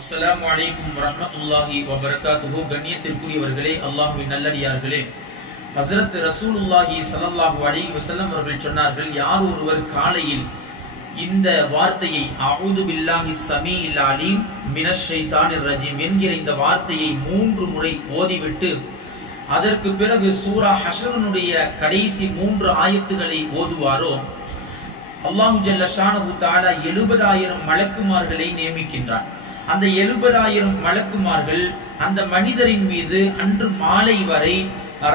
அஸ்ஸலாமு அலைக்கும் வரஹ்மத்துல்லாஹி வபரகாத்துஹு. கண்ணியத்திற்குரியவர்களே, அல்லாஹ்வின் நல்லடியார்களே, ஹஸரத் ரசூலுல்லாஹி ஸல்லல்லாஹு அலைஹி வஸல்லம் அவர்கள் சொன்னார்கள், யார் ஒருவர் காலையில் இந்த வார்த்தையை அஊது பில்லாஹி ஸமீஇல் அலீம் மினஷ் ஷைத்தானிர் ரஜீம் என்கிற இந்த வார்த்தையை 3 முறை ஓதிவிட்டு அதற்கு பிறகு சூரா ஹஷ்ருனுடைய கடைசி 3 ஆயத்துகளை ஓதுவாரோ, அல்லாஹு ஜல்ல ஷானஹு தஆலா 70,000 மலக்குமார்களை நியமிக்கின்றான். அந்த 70,000 மலக்குமார்கள் அந்த மனிதரின் மீது அன்று மாலை வரை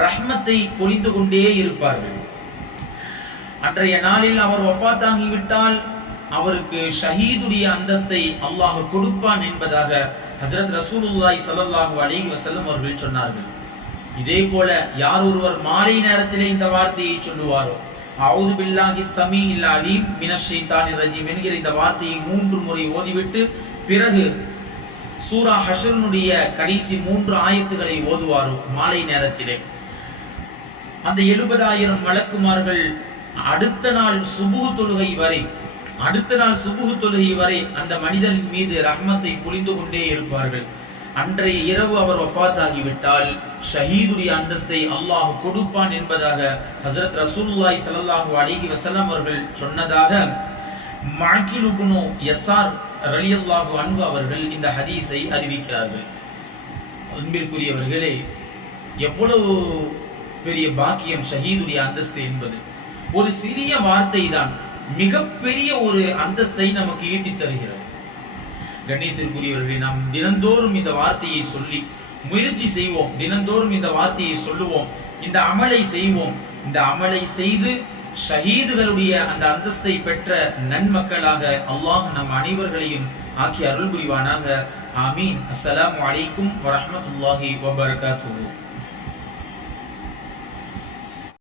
ரஹ்மத்தை பொழிந்து கொண்டே இருப்பார்கள். அன்றைய நாளில் அவர் வஃபாத்தாகிவிட்டால் அவருக்கு ஷஹீதுடைய அந்தஸ்தை அல்லாஹ் கொடுப்பான் என்பதாக ஹஜ்ரத் ரசூலுல்லாஹி ஸல்லல்லாஹு அலைஹி வஸல்லம் அவர்கள் சொன்னார்கள். இதே போல யார் ஒருவர் மாலை நேரத்திலே இந்த வார்த்தையை சொல்லுவாரோ, அஊது பில்லாஹி ஸமீஇல் அலீம் மினஷ் ஷைத்தானிர் ரஜீம் என்கிற இந்த வார்த்தையை 3 முறை ஓதிவிட்டு பிறகு சூரா ஹஷ்ருனுடைய கடைசி 3 ஆயத்துகளை ஓதுவாரோ மாலை நேரத்திலே, அந்த 70,000 மலக்குமார்கள் அடுத்த நாள் சுபுஹ் தொழுகை வரை அந்த மனிதனின் மீது ரஹ்மத்தை பொழிந்து கொண்டே இருப்பார்கள். அன்றைய இரவு அவர் வஃபாத் ஆகிவிட்டால் ஷஹீதுடைய அந்தஸ்தை அல்லாஹ் கொடுப்பான் என்பதாக ஹஜ்ரத் ரசூலுல்லாஹி ஸல்லல்லாஹு அலைஹி வஸல்லம் அவர்கள் சொன்னதாக மஅகில் இப்னு யஸார் ரலியல்லாஹு அன்ஹு அவர்கள் இந்த ஹதீஸை அறிவிக்கிறார்கள். அன்பிற்குரியவர்களே, எவ்வளவு பெரிய பாக்கியம் ஷஹீதுடைய அந்தஸ்து என்பது! ஒரு சிறிய வார்த்தை தான் மிகப்பெரிய ஒரு அந்தஸ்தை நமக்கு ஈட்டித் தருகிறது. கண்ணியத்திற்குரியவர்களே, நாம் தினந்தோறும் இந்த வார்த்தையை சொல்லி முயற்சி செய்வோம். தினந்தோறும் இந்த வார்த்தையை சொல்லுவோம், இந்த அமலை செய்வோம். இந்த அமலை செய்து ஷஹீதுகளுடைய அந்த அந்தஸ்தை பெற்ற நன்மக்களாக அல்லாஹ் நம் அனைவர்களையும் ஆக்கி அருள் புரிவானாக. ஆமீன். அஸ்ஸலாமு அலைக்கும் வரஹ்மத்துல்லாஹி வபரகாத்துஹு.